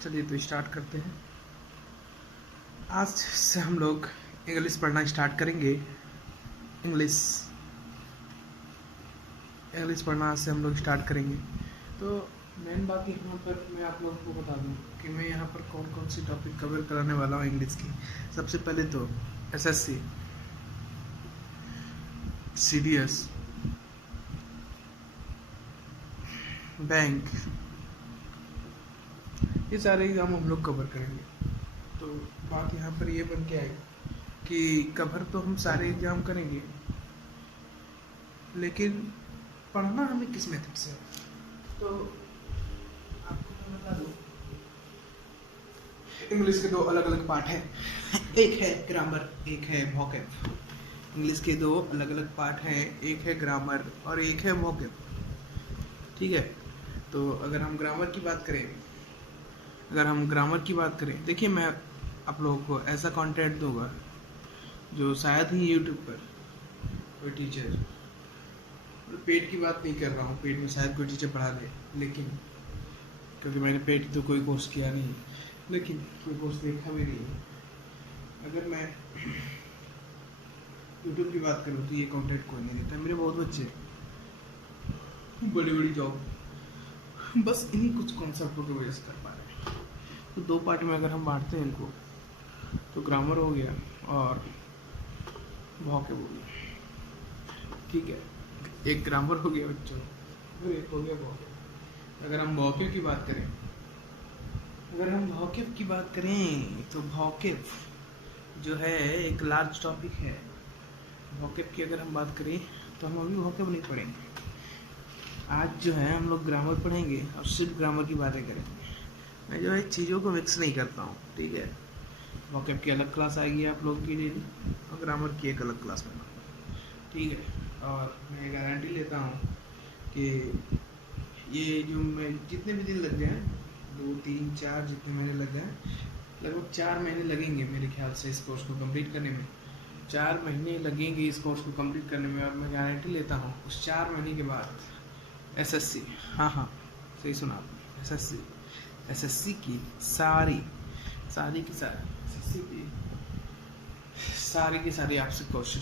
चलिए तो स्टार्ट करते हैं। आज से हम लोग इंग्लिश पढ़ना स्टार्ट करेंगे। इंग्लिश पढ़ना आज से हम लोग स्टार्ट करेंगे। तो मेन बात यहाँ पर मैं आप लोगों को बता दूँ कि मैं यहाँ पर कौन कौन सी टॉपिक कवर कराने वाला हूँ इंग्लिश की। सबसे पहले तो एसएससी, सीडीएस, बैंक, ये सारे एग्ज़ाम हम लोग कवर करेंगे। तो बात यहाँ पर ये बन के आई कि कवर तो हम सारे एग्ज़ाम करेंगे, लेकिन पढ़ना हमें किस मेथड से। तो आपको मैं बता दूँ, इंग्लिश के दो अलग अलग पार्ट हैं। एक है ग्रामर, एक है वोकैब। इंग्लिश के दो अलग अलग पार्ट हैं, एक है ग्रामर और एक है वोकैब। ठीक है, तो अगर हम ग्रामर की बात करें, देखिए मैं आप लोगों को ऐसा कंटेंट दूंगा जो शायद ही यूट्यूब पर कोई टीचर, पेड की बात नहीं कर रहा हूँ, पेड में शायद कोई टीचर पढ़ा दे, लेकिन क्योंकि मैंने पेड तो कोई कोर्स किया नहीं, लेकिन कोई कोर्स देखा भी नहीं है। अगर मैं यूट्यूब की बात करूँ तो ये कंटेंट कोई नहीं देता। मेरे बहुत बच्चे बड़ी बड़ी जॉब बस इन्हीं कुछ कॉन्सेप्टों की वजह से कर पा रहे हैं। तो दो पार्ट में अगर हम बांटते हैं इनको, तो ग्रामर हो गया और वोकैब हो गया। ठीक है, एक ग्रामर हो गया बच्चों और एक हो गया वोकैब। अगर हम वोकैब की बात करें तो वोकैब जो है एक लार्ज टॉपिक है। वोकैब की अगर हम बात करें तो हम अभी वोकैब नहीं पढ़ेंगे। आज जो है हम लोग ग्रामर पढ़ेंगे और सिर्फ ग्रामर की बातें करेंगे। मैं जो है चीज़ों को मिक्स नहीं करता हूँ। ठीक है, वोकैब की अलग क्लास आएगी आप लोगों की डेली और ग्रामर की एक अलग क्लास बनाऊँगा। ठीक है, और मैं गारंटी लेता हूँ कि ये जो मैं जितने भी दिन लग जाए, 2 3 4 जितने महीने लग जाए, लगभग 4 महीने लगेंगे मेरे ख्याल से इस कोर्स को कंप्लीट करने में। 4 महीने लगेंगे इस कोर्स को कंप्लीट करने में, और मैं गारंटी लेता हूँ उस 4 महीने के बाद एसएससी, हाँ सही सुना आपने, एसएससी की सारी की सारी आपसे क्वेश्चन।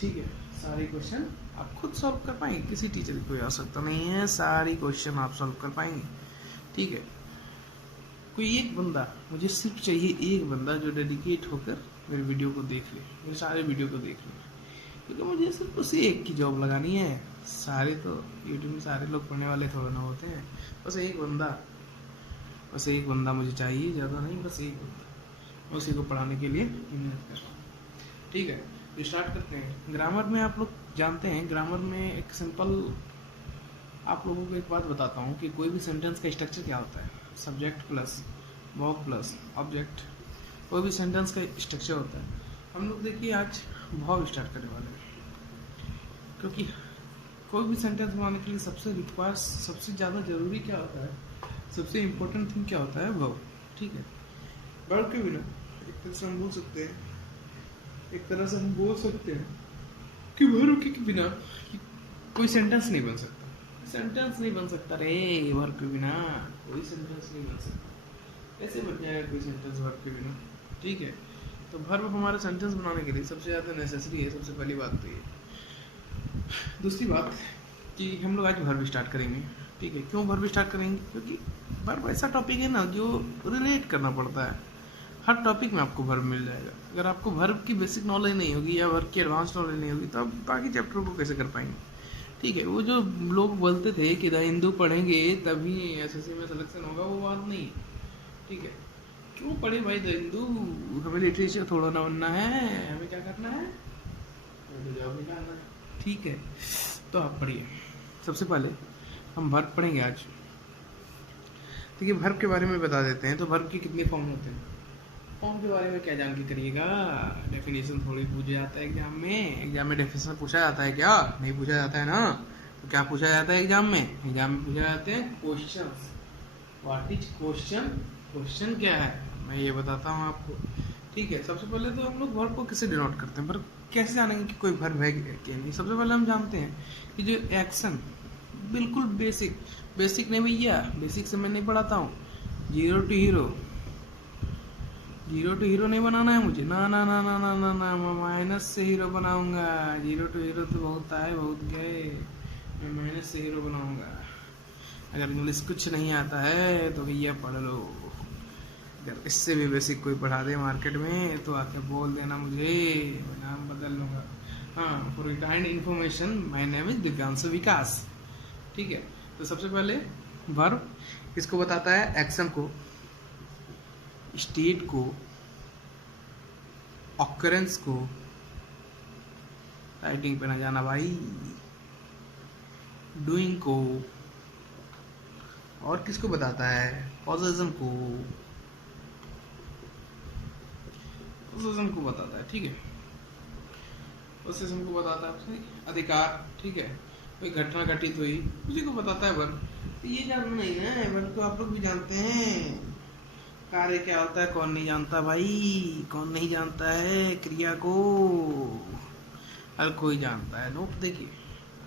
ठीक है, सारे क्वेश्चन आप खुद सॉल्व कर पाएंगे, किसी टीचर की कोई आवश्यकता नहीं है, सारी क्वेश्चन आप सॉल्व कर पाएंगे। ठीक है, कोई एक बंदा, मुझे सिर्फ चाहिए एक बंदा जो डेडिकेट होकर मेरे वीडियो को देख ले, मेरे सारे वीडियो को देख ले, क्योंकि मुझे सिर्फ उसी एक की जॉब लगानी है। सारे तो यूट्यूब में सारे लोग पढ़ने वाले थोड़ा ना होते हैं। बस एक बंदा मुझे चाहिए, ज़्यादा नहीं, बस एक बंदा, उसी को पढ़ाने के लिए मेहनत कर रहा हूँ। ठीक है, तो स्टार्ट करते हैं। ग्रामर में आप लोग जानते हैं, ग्रामर में एक सिंपल आप लोगों को एक बात बताता हूँ कि कोई भी सेंटेंस का स्ट्रक्चर क्या होता है। Subject plus verb plus object, कोई भी सेंटेंस का स्ट्रक्चर होता है। हम लोग देखिए आज वर्ब स्टार्ट करने वाले हैं, क्योंकि कोई भी सेंटेंस बनाने के लिए सबसे ज़्यादा ज़रूरी क्या होता है, सबसे इम्पोर्टेंट थिंग क्या होता है, वर्ब। ठीक है, वर्ब के बिना एक तरह से हम बोल सकते हैं कि वर्ब के बिना कोई सेंटेंस नहीं बन सकता। रे, वर्ब के बिना कोई सेंटेंस नहीं बन सकता। कैसे बन जाएगा कोई सेंटेंस वर्ब के बिना। ठीक है, तो वर्ब हमारा सेंटेंस बनाने के लिए सबसे ज़्यादा नेसेसरी है। सबसे पहली बात तो ये। दूसरी बात कि हम लोग आज वर्ब स्टार्ट करेंगे। ठीक है, क्यों वर्ब स्टार्ट करेंगे, क्योंकि वर्ब ऐसा टॉपिक है ना जो रिलेट करना पड़ता है। हर टॉपिक में आपको वर्ब मिल जाएगा। अगर आपको वर्ब की बेसिक नॉलेज नहीं होगी या वर्ब की एडवांस नॉलेज नहीं होगी तो आप बाकी चैप्टर को कैसे कर पाएंगे। ठीक है, वो जो लोग बोलते थे कि द हिंदू पढ़ेंगे तभी एसएससी में सिलेक्शन होगा, वो बात नहीं है। ठीक है, क्यों पढ़े भाई द हिंदू, हमें लिटरेचर थोड़ा ना बनना है, हमें क्या करना है, जॉब निकालना है। ठीक है, तो आप पढ़िए। सबसे पहले हम वर्ब पढ़ेंगे आज। देखिए, वर्ब के बारे में बता देते हैं। तो वर्ब के कितने फॉर्म होते हैं, फॉर्म के बारे में क्या जान के करिएगा। डेफिनेशन थोड़ी पूछा जाता है एग्जाम में डेफिनेशन पूछा जाता है क्या, नहीं पूछा जाता है ना। तो क्या पूछा जाता है एग्जाम में पूछा जाते हैं क्वेश्चंस। व्हाट इज क्वेश्चन क्या है, मैं ये बताता हूँ आपको। ठीक है, सबसे पहले तो हम लोग वर्ब को कैसे डिनोट करते हैं, पर कैसे जानेंगे कि कोई वर्ब है कि नहीं। सबसे पहले हम जानते हैं कि जो एक्शन, बिल्कुल बेसिक नहीं भैया, बेसिक से मैं नहीं पढ़ाता हूँ, zero to hero, zero to hero नहीं बनाना है मुझे, ना ना ना ना ना ना ना, मैं माइनस से हीरो बनाऊंगा। जीरो टू हीरो तो बहुत आए बहुत गए, मैं माइनस से हीरो बनाऊंगा। अगर इंग्लिश कुछ नहीं आता है तो भैया पढ़ लो, अगर इससे भी बेसिक कोई पढ़ा दे मार्केट में तो आके बोल देना मुझे, मैं नाम बदल लूँगा। हाँ, for kind information my name is Divyanshu Vikas. ठीक है, तो सबसे पहले वर्ब किसको बताता है? एक्शन को, स्टेट को, ऑकरेंस को। राइटिंग पे ना जाना भाई। डूइंग को, और किसको बताता है? पोजेशन को, पोजेशन को बताता है। ठीक है, पोजेशन को बताता है अधिकार। ठीक है, कोई घटना घटित हुई उसी को बताता है वर्ब। तो ये जानना नहीं है, वर्ब को आप लोग भी जानते हैं। कार्य क्या होता है कौन नहीं जानता भाई, कौन नहीं जानता है क्रिया को? हर कोई जानता है। नोट देखिए,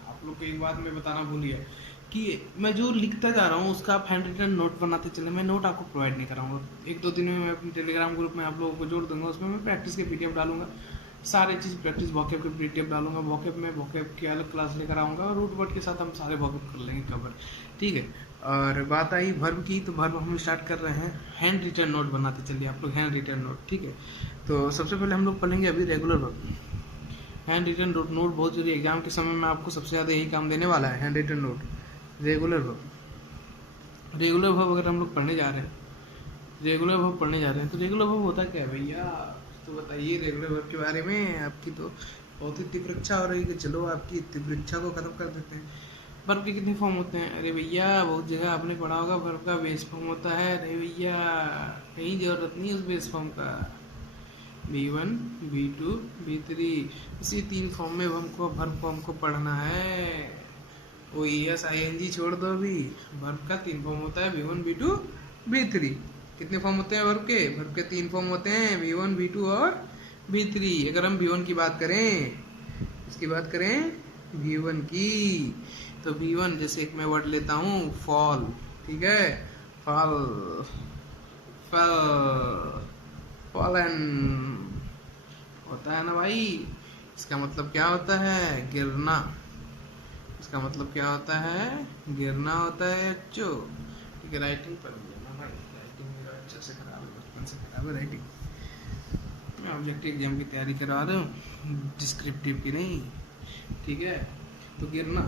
आप लोग को एक बात मैं बताना भूल गया कि मैं जो लिखता जा रहा हूँ उसका आप हैंड रिटन नोट बनाते चले। मैं नोट आपको प्रोवाइड नहीं कराऊंगा, एक दो दिन में मैं अपने टेलीग्राम ग्रुप में आप लोगों को जोड़ दूंगा, उसमें मैं प्रैक्टिस के पीडीएफ डालूंगा, सारे चीज़ प्रैक्टिस वॉकेब के पीडीएफ डालूंगा, वॉकेब में वॉकेब की अलग क्लास लेकर आऊँगा और रूट वर्ड के साथ हम सारे वॉकेब कर लेंगे कवर। ठीक है, और बात आई वर्ब की, तो वर्ब हम स्टार्ट कर रहे हैं हैंड रिटन नोट बनाते चलिए आप लोग, हैंड रिटन नोट। ठीक है, तो सबसे पहले हम लोग पढ़ेंगे अभी regular verb. Handwritten note बहुत जरूरी, एग्जाम के समय में आपको सबसे ज़्यादा यही काम देने वाला है, handwritten note. Regular verb, regular verb अगर हम लोग पढ़ने जा रहे हैं, रेगुलर वर्ब पढ़ने जा रहे हैं, तो रेगुलर वर्ब होता क्या है भैया? तो बताइए रेगुलर वर्ब के बारे में। आपकी तो बहुत ही तीव्र इच्छा हो रही है कि चलो आपकी तीव्र इच्छा को खत्म कर देते हैं। वर्ब के कितने फॉर्म होते हैं? अरे भैया बहुत जगह आपने पढ़ा होगा, वर्ब का बेस फॉर्म होता है। अरे भैया कहीं जरूरत नहीं उस बेस फॉर्म का। B1, B2, B3, इसी 3 फॉर्म में हमको वर्ब को हमको पढ़ना है। वो ES ING छोड़ दो अभी। वर्ब का 3 फॉर्म होता है, B1, B2, B3। कितने फॉर्म होते हैं वर्ब के? वर्ब के 3 फॉर्म होते हैं, B1, B2 और B3। अगर हम B1 की बात करें, इसकी बात करें B1 की, तो B1 जैसे एक मैं वर्ड लेता हूँ फॉल। ठीक है, फॉल, फॉल, फॉलन होता है ना भाई। इसका मतलब क्या होता है? गिरना। इसका मतलब क्या होता है? गिरना होता है अच्छो। ठीक है, राइटिंग पर ना भाई, राइटिंग मेरा अच्छा से खराब है, बचपन से खराब है राइटिंग। मैं ऑब्जेक्टिव एग्जाम की तैयारी करवा रहा हूँ, डिस्क्रिप्टिव की नहीं। ठीक है, तो गिरना,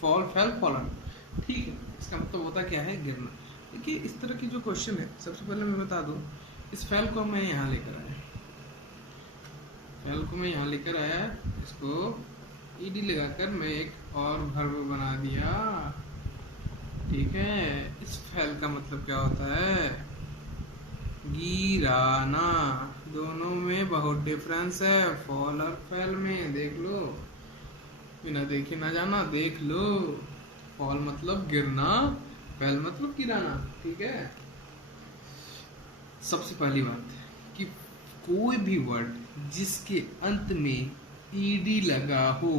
फॉल, फेल, फॉलन। ठीक है, इसका मतलब होता क्या है? गिरना। देखिए इस तरह की जो क्वेश्चन है, सबसे पहले मैं बता दूं, इस फेल को मैं यहाँ लेकर आया, फेल को मैं यहाँ लेकर आया, इसको ईडी लगाकर मैं एक और वर्ब बना दिया। ठीक है, इस फेल का मतलब क्या होता है? गिराना। दोनों में बहुत डिफरेंस है, फॉल और फेल में। देख लो, बिना देखे ना जाना, देख लो। फॉल मतलब गिरना, फेल मतलब गिराना। ठीक है, सबसे पहली बात कि कोई भी वर्ड जिसके अंत में ईडी लगा हो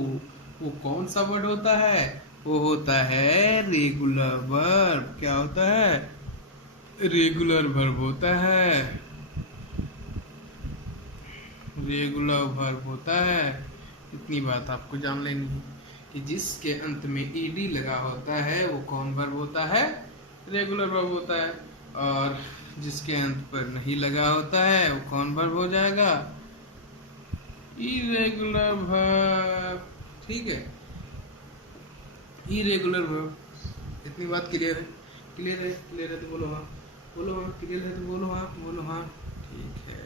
वो कौन सा वर्ड होता है? वो होता है रेगुलर वर्ब। क्या होता है? रेगुलर वर्ब होता है, रेगुलर वर्ब होता है। इतनी बात आपको जान लेनी है कि जिसके अंत में ईडी लगा होता है वो कौन वर्ब होता है? रेगुलर वर्ब होता है। और जिसके अंत पर नहीं लगा होता है वो कौन वर्ब हो जाएगा? Irregular verb. ठीक है, इरेगुलर वर्ब। इतनी बात क्लियर है? क्लियर है? क्लियर है तो बोलो हाँ, बोलो हाँ। क्लियर है तो बोलो हाँ, बोलो हाँ। ठीक है,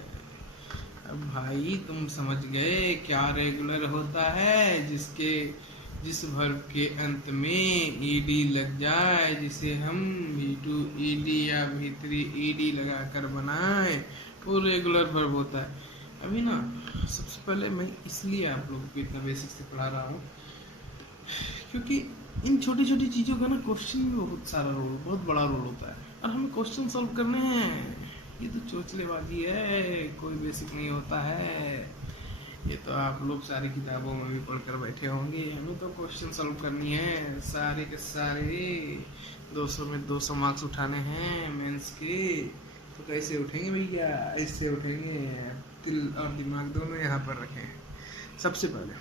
अब भाई तुम समझ गए क्या रेगुलर होता है? जिस वर्ब के अंत में ईडी लग जाए, जिसे हम V2 ईडी या V3 ईडी लगाकर बनाए, वो रेगुलर वर्ब होता है। अभी ना सबसे पहले मैं इसलिए आप लोगों को इतना बेसिक से पढ़ा रहा हूँ क्योंकि इन छोटी छोटी चीज़ों का ना क्वेश्चन में बहुत सारा रोल, बहुत बड़ा रोल होता है और हमें क्वेश्चन सॉल्व करने हैं। ये तो चोचलेबाजी है, कोई बेसिक नहीं होता है। ये तो आप लोग सारी किताबों में भी पढ़कर बैठे होंगे, हमें तो क्वेश्चन सॉल्व करनी है सारे के सारे। 200 में 200 मार्क्स उठाने हैं मेंस के, तो कैसे उठेंगे भैया? इससे उठेंगे। दिल और दिमाग दोनों यहाँ पर रखे हैं। सबसे पहले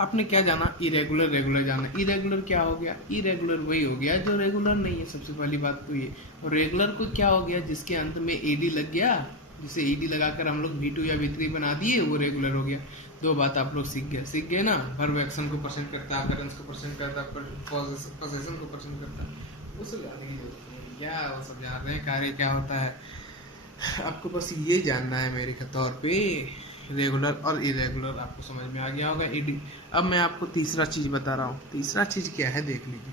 आपने क्या जाना? इरेगुलर, रेगुलर जाना। इरेगुलर क्या हो गया? इरेगुलर वही हो गया जो रेगुलर नहीं है, सबसे पहली बात तो ये। और रेगुलर को क्या हो गया? जिसके अंत में एडी लग गया, जिसे एडी लगाकर हम लोग V2 या V3 बना दिए, वो रेगुलर हो गया। दो बात आप लोग सीख गए ना। वर्ब एक्शन को परसेंट करता, अकरेंस को परसेंट करता, पोजीशन को परसेंट करता, वो सब जानने की जरूरत नहीं। क्या वो सब जान रहे हैं कार्य क्या होता है? आपको बस ये जानना है मेरे तौर पे, रेगुलर और इरेगुलर आपको समझ में आ गया होगा। एडी। अब मैं आपको तीसरा चीज बता रहा हूँ। तीसरा चीज क्या है देख लीजिए।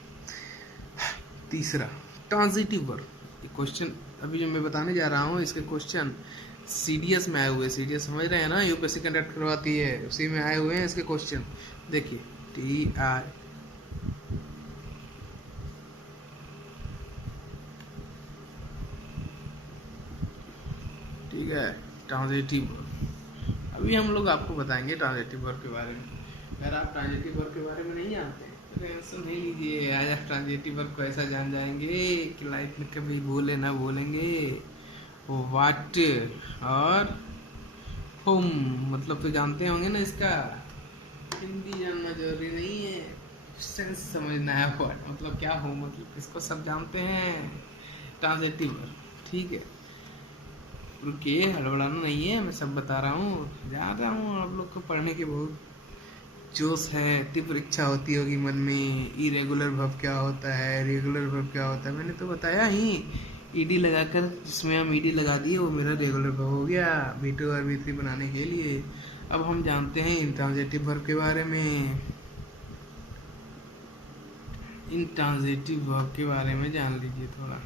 तीसरा ट्रांजिटिव वर्ब। क्वेश्चन अभी जो मैं बताने जा रहा हूँ, इसके क्वेश्चन सीडीएस में आए हुए। सीडीएस समझ रहे हैं ना, यूपीएससी कंडक्ट करवाती है, उसी में आए हुए हैं इसके क्वेश्चन। देखिए TI ठीक है, ट्रांजिटिव वर्ब। अभी हम लोग आपको बताएंगे ट्रांजिटिव वर्ब के बारे में। अगर आप ट्रांजिटिव वर्ब के बारे में नहीं जानते तो टेंशन नहीं लीजिए, आज आप ट्रांजिटिव वर्ब को ऐसा जान जाएंगे कि लाइफ में कभी भूले ना भूलेंगे। वाट और होम मतलब तो जानते होंगे ना इसका। हिंदी जानना जरूरी नहीं है, सेंस समझना है। वाट मतलब क्या, हो मतलब इसको सब जानते हैं। ट्रांजिटिव वर्ब, ठीक है। रुकिए, हड़बड़ाना नहीं है, मैं सब बता रहा हूँ। जा रहा हूँ, आप लोग को पढ़ने की बहुत जोश है, तीव्र इच्छा होती होगी मन में। इरेगुलर वर्ब क्या होता है, रेगुलर वर्ब क्या होता है, मैंने तो बताया ही। ईडी लगाकर, जिसमें हम ईडी लगा दिए, वो मेरा रेगुलर वर्ब हो गया V2 और V3 बनाने के लिए। अब हम जानते हैं इंट्रांजिटिव वर्ब के बारे में। इंट्रांजिटिव वर्ब के बारे में जान लीजिए थोड़ा।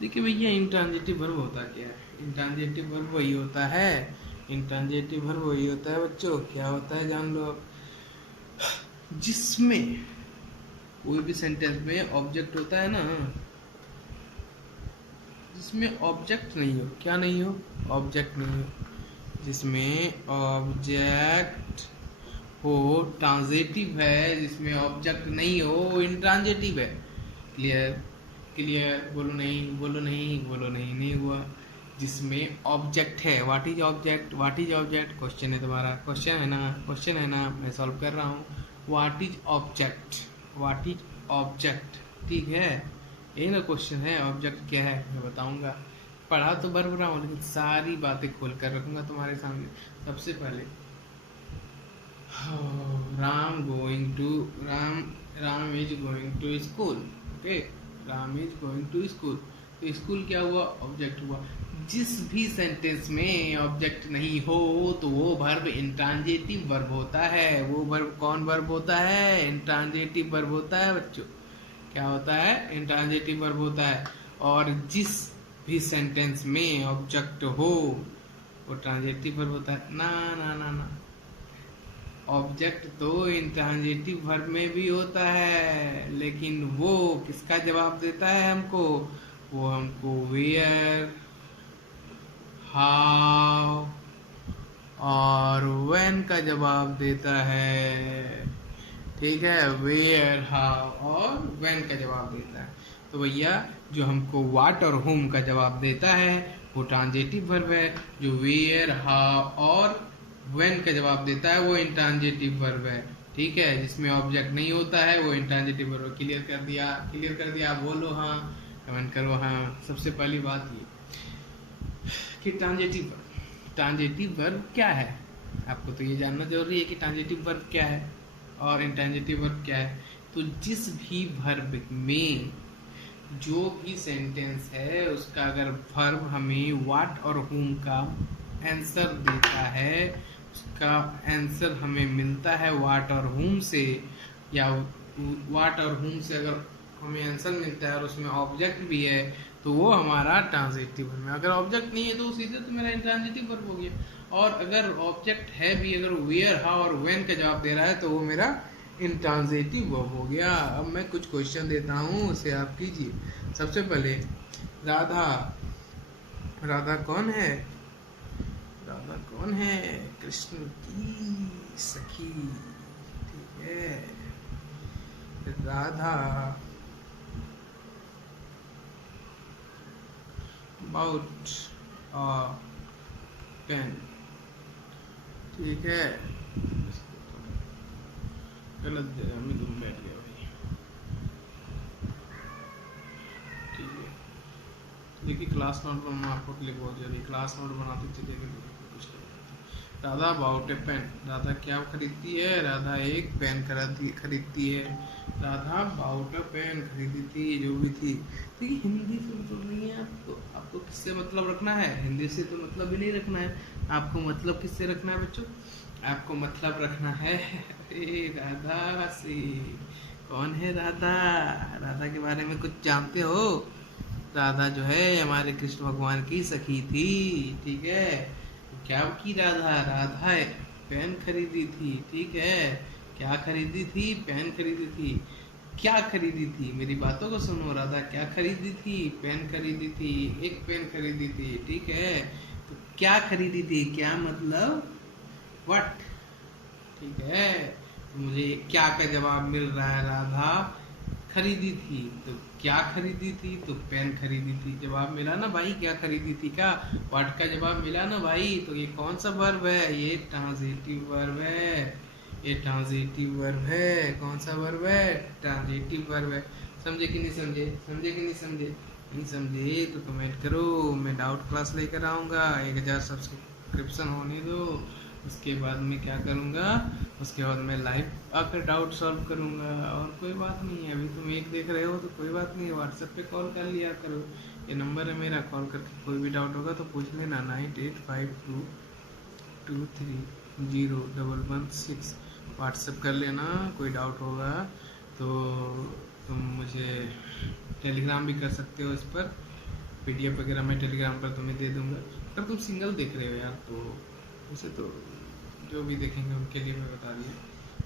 देखिए भैया, इंट्रांजिटिव वर्ब होता क्या है? इंट्रांजिटिव वर्ब वही होता है, इंट्रांजिटिव वर्ब वही होता है बच्चों। क्या होता है जान लो आप। जिसमें कोई भी सेंटेंस में ऑब्जेक्ट होता है ना, जिसमें ऑब्जेक्ट नहीं हो। क्या नहीं हो? ऑब्जेक्ट नहीं हो। जिसमें ऑब्जेक्ट हो ट्रांजिटिव है, जिसमें ऑब्जेक्ट नहीं हो इंट्रांजिटिव है। क्लियर? क्लियर? बोलो नहीं, बोलो नहीं, बोलो नहीं, नहीं हुआ। जिसमें ऑब्जेक्ट है। What is object? What is object question है तुम्हारा, क्वेश्चन है ना, क्वेश्चन है ना, मैं सॉल्व कर रहा हूँ। What is object? What is object? ठीक है, यही ना क्वेश्चन है। ऑब्जेक्ट क्या है मैं बताऊंगा। पढ़ा तो भर रहा हूँ, लेकिन सारी बातें खोल कर रखूंगा तुम्हारे सामने। सबसे पहले Ram is going to school. Okay, Ram is going to school. तो स्कूल क्या हुआ? ऑब्जेक्ट हुआ। जिस भी सेंटेंस में ऑब्जेक्ट नहीं हो तो वो वर्ब इंट्रांजिटिव वर्ब होता है। वो वर्ब कौन वर्ब होता है? इंट्रांजिटिव वर्ब होता है बच्चों। क्या होता है? इंट्रांजिटिव वर्ब होता है। और जिस भी सेंटेंस में ऑब्जेक्ट हो वो ट्रांजिटिव वर्ब होता है। ना ना ना ना, ऑब्जेक्ट तो इंट्रांजिटिव वर्ब में भी होता है, लेकिन वो किसका जवाब देता है हमको? वो हमको वेयर, हाउ और व्हेन का जवाब देता है। ठीक है, वेयर, हाउ और व्हेन का जवाब देता है। तो भैया, जो हमको व्हाट और होम का जवाब देता है वो ट्रांजिटिव वर्ब है। जो वेयर, हाउ और व्हेन का जवाब देता है वो इंट्रांजिटिव वर्ब है। ठीक है, जिसमें ऑब्जेक्ट नहीं होता है वो इंट्रांजिटिव वर्ब। क्लियर कर दिया? क्लियर कर दिया? बोलो हाँ, कमेंट करो हाँ। सबसे पहली बात ये कि ट्रांजिटिव वर्ब क्या है। आपको तो ये जानना जरूरी है कि ट्रांजिटिव वर्ब क्या है और इंट्रांजिटिव वर्ब क्या है। तो जिस भी वर्ब में जो भी सेंटेंस है उसका अगर वर्ब हमें व्हाट और होम का आंसर देता है, उसका आंसर हमें मिलता है व्हाट और होम से, या व्हाट और होम से अगर हमें आंसर मिलता है और उसमें ऑब्जेक्ट भी है, तो वो हमारा ट्रांजिटिव वर्ब है। अगर ऑब्जेक्ट नहीं है तो सीधे तो मेरा इंट्रांजिटिव वर्ब हो गया। और अगर ऑब्जेक्ट है भी, अगर वेयर, हाउ और व्हेन का जवाब दे रहा है, तो वो मेरा इंट्रांजिटिव वर्ब हो गया। अब मैं कुछ क्वेश्चन देता हूँ, उसे आप कीजिए। सबसे पहले, राधा, राधा कौन है? राधा कौन है? कृष्ण की सखी। ठीक है, राधा अबाउट अ पेन, ठीक है। गलत जगह में तुम बैठ गए भाई, ठीक है। देखिए क्लास नोट बनाना आपको के लिए बहुत जरूरी है। क्लास नोट बनाते चलिए कुछ Radha about a pen, Radha क्या खरीदती है? राधा एक पेन खरीदती है। राधा अबाउट अ पेन खरीदी थी, जो भी थी। देखिए हिंदी से मतलब नहीं है आपको किससे मतलब रखना है? हिंदी से तो मतलब ही नहीं रखना है आपको। मतलब किससे रखना है बच्चों? आपको मतलब रखना है राधा से। कौन है राधा? राधा के बारे में कुछ जानते हो? राधा जो है हमारे कृष्ण भगवान की सखी थी, ठीक है। क्या की राधा? राधा पेन खरीदी थी, ठीक है। क्या खरीदी थी? पेन खरीदी थी। क्या खरीदी थी? मेरी बातों को सुनो। राधा क्या खरीदी थी? पेन खरीदी थी, एक पेन खरीदी थी, ठीक है। तो क्या खरीदी थी? क्या मतलब व्हाट, ठीक है। तो मुझे क्या का जवाब मिल रहा है? राधा खरीदी थी, तो क्या खरीदी थी? तो पेन खरीदी थी। जवाब मिला ना भाई, क्या खरीदी थी का व्हाट का जवाब मिला ना भाई। तो ये कौन सा वर्ब है? ये ट्रांजिटिव वर्ब है, ये ट्रांजिटिव वर्ब है। कौन सा वर्ब है? ट्रांजिटिव वर्ब है। समझे कि नहीं समझे? समझे कि नहीं समझे? नहीं समझे तो कमेंट करो, मैं डाउट क्लास लेकर आऊँगा। 1000 सब्सक्रिप्शन होने दो, उसके बाद मैं क्या करूँगा? उसके बाद मैं लाइव आकर डाउट सॉल्व करूँगा। और कोई बात नहीं है, अभी तुम एक देख रहे हो तो कोई बात नहीं है, व्हाट्सएप पे कॉल कर लिया करो। ये नंबर है मेरा, कॉल करके कोई भी डाउट होगा तो पूछ लेना। 9852230116 व्हाट्सएप कर लेना। कोई डाउट होगा तो तुम मुझे टेलीग्राम भी कर सकते हो। इस पर PDF वगैरह मैं टेलीग्राम पर तुम्हें दे दूँगा। अगर तुम सिंगल देख रहे हो यार तो उसे तो जो भी देखेंगे उनके लिए मैं बता दिया।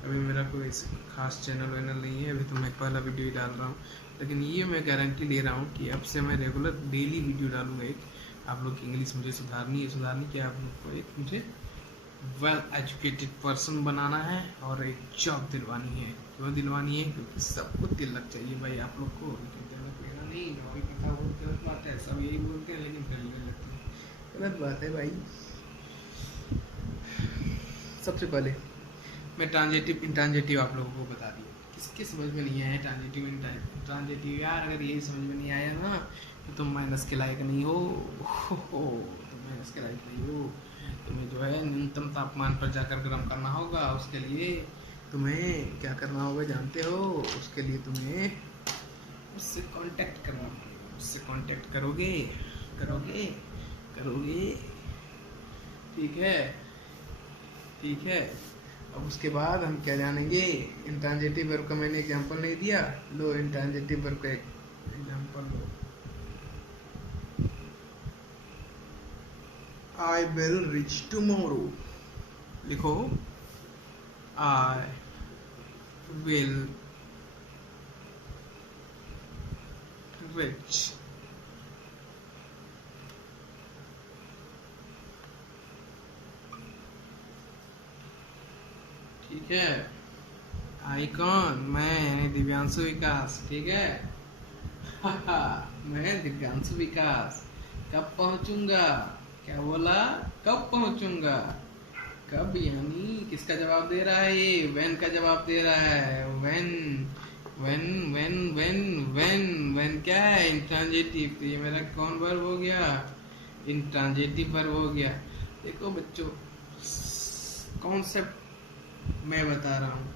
अभी मेरा कोई खास चैनल वैनल नहीं है, अभी तो मैं पहला वीडियो ही डाल रहा हूँ। लेकिन ये मैं गारंटी ले रहा हूँ कि अब से मैं रेगुलर डेली वीडियो डालूंगा एक। आप लोग की इंग्लिश मुझे सुधारनी है आप लोग को एक मुझे वेल एजुकेटेड पर्सन बनाना है और एक जॉब दिलवानी है। क्यों दिलवानी है? क्योंकि सबको तिलक चाहिए भाई आप लोग को। नहीं नौवीं कथा बहुत गलत बात है, सब यही बोलते हैं लेकिन करने लगते हैं, गलत बात है भाई। सबसे पहले मैं ट्रांजेटिव इंट्रांजेटिव आप लोगों को बता दिया। किसके समझ में नहीं आया ट्रांजेटिव इंट्रांजेटिव? यार अगर यही समझ में नहीं आया ना तो तुम माइनस के लायक नहीं हो, तुम माइनस के लायक नहीं हो। तुम्हें जो है न्यूनतम तापमान पर जाकर गर्म करना होगा। उसके लिए तुम्हें क्या करना होगा जानते हो? उसके लिए तुम्हें उससे कांटेक्ट करना होगा। उससे कांटेक्ट करोगे करोगे करोगे, ठीक है, ठीक है। अब उसके बाद हम क्या जानेंगे? इंट्रांजिटिव वर्ब का मैंने एग्जांपल नहीं दिया, लो इंट्रांजिटिव वर्ब का example low. I will rich tomorrow, लिखो आई विल रिच ठीक है। आई कौन? मैं यानी दिव्यांशु विकास, ठीक है। मैं दिव्यांशु विकास कब पहुंचूंगा? क्या बोला? कब पहुंचूंगा? कब यानी किसका जवाब दे रहा है? ये व्हेन का जवाब दे रहा है। When when when when when when क्या है? इंट्रांजिटिव। तो ये मेरा कौन वर्ब हो गया? इंट्रांजिटिव वर्ब हो गया। देखो बच्चों कॉन्सेप्ट मैं बता रहा हूँ,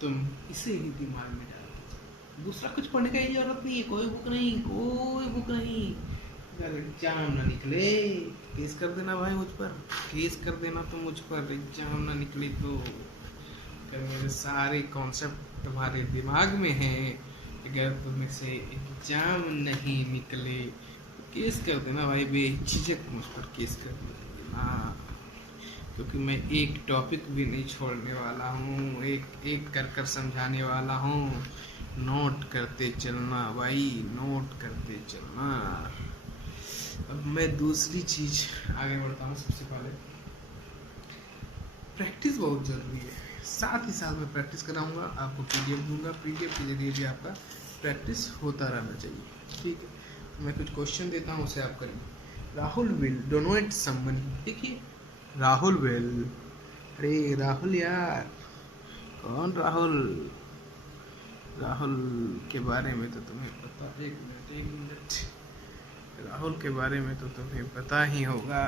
तुम इसे ही दिमाग में डाल दो। दूसरा कुछ पढ़ने की जरूरत नहीं है, कोई बुक नहीं, कोई बुक नहीं। अगर एग्जाम ना निकले केस कर देना भाई मुझ पर, केस कर देना तो मुझ पर। एग्जाम ना निकले तो अगर मेरे सारे कॉन्सेप्ट तुम्हारे दिमाग में हैं, अगर तुम्हें से एग्जाम नहीं निकले तो केस कर देना भाई, बेझिझक मुझ पर केस कर देना। क्योंकि मैं एक टॉपिक भी नहीं छोड़ने वाला हूँ, एक एक कर कर समझाने वाला हूँ। नोट करते चलना भाई, नोट करते चलना। अब मैं दूसरी चीज आगे बढ़ता हूँ। सबसे पहले प्रैक्टिस बहुत ज़रूरी है, साथ ही साथ मैं प्रैक्टिस कराऊंगा, आपको PDF दूंगा। PDF के जरिए भी आपका प्रैक्टिस होता रहना चाहिए, ठीक है। मैं कुछ क्वेश्चन देता हूँ, उसे आप करें। Rahul will donate some money. देखिए राहुल विल, अरे राहुल यार, कौन राहुल? राहुल के बारे में तो तुम्हें पता, एक मिनट, राहुल के बारे में तो तुम्हें पता ही होगा,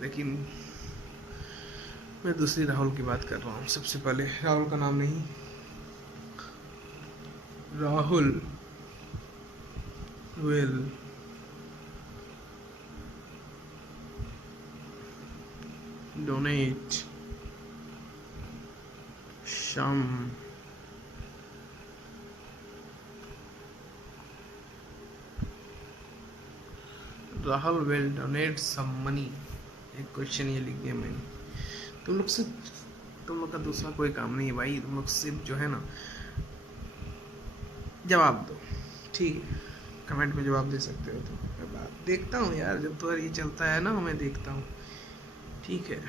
लेकिन मैं दूसरी राहुल की बात कर रहा हूँ। सबसे पहले राहुल का नाम नहीं, Rahul will donate some Rahul will donate some money. एक क्वेश्चन ये लिख दिया मैंने। तुम लोग का दूसरा कोई काम नहीं है भाई, तुम लोग सिर्फ जो है ना जवाब दो, ठीक है? कमेंट में जवाब दे सकते हो तो मैं बात देखता हूँ यार, जब तो ये चलता है ना मैं देखता हूँ, ठीक है?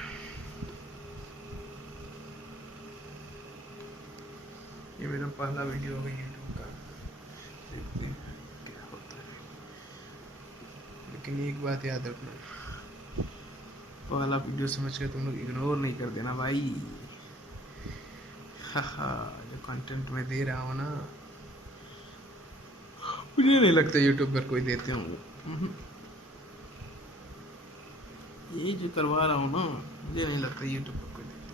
ये मेरा पहला वीडियो होगा यूट्यूब का, देखते हैं क्या होता है। लेकिन एक बात याद रखना, पहला वीडियो समझ कर तुम लोग इग्नोर नहीं कर देना भाई। जो कंटेंट मैं दे रहा हूँ ना, मुझे नहीं लगता यूट्यूब पर कोई देते होंगे। ये जो करवा रहा हूँ ना, मुझे नहीं लगता यूट्यूब पर कोई देते,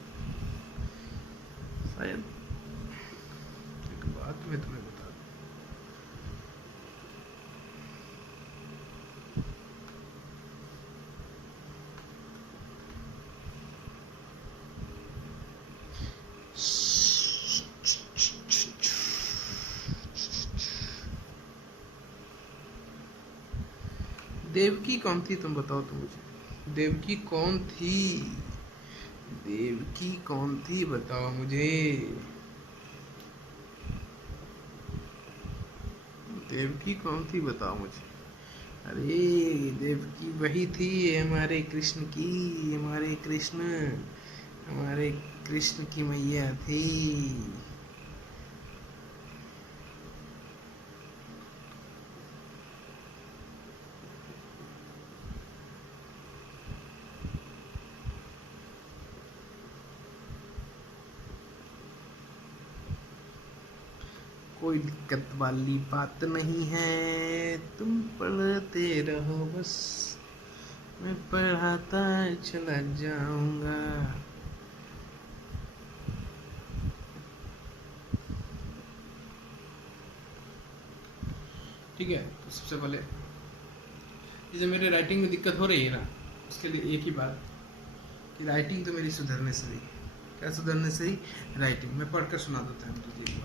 शायद। एक बात मैं तुम्हें बता दूं, देवकी कौन थी? तुम बताओ तो मुझे, देवकी कौन थी? देवकी कौन थी बताओ मुझे, देवकी कौन थी बताओ मुझे। अरे देवकी वही थी हमारे कृष्ण की, हमारे कृष्ण की मैया थी। कोई दिक्कत वाली बात नहीं है, तुम पढ़ते रहो बस, मैं पढ़ाता चला जाऊंगा। ठीक है? तो सबसे पहले जैसे मेरे राइटिंग में दिक्कत हो रही है ना, उसके लिए एक ही बात कि राइटिंग तो मेरी सुधरने से ही। क्या सुधरने से ही? राइटिंग। मैं पढ़कर सुना देता हूँ तुझे,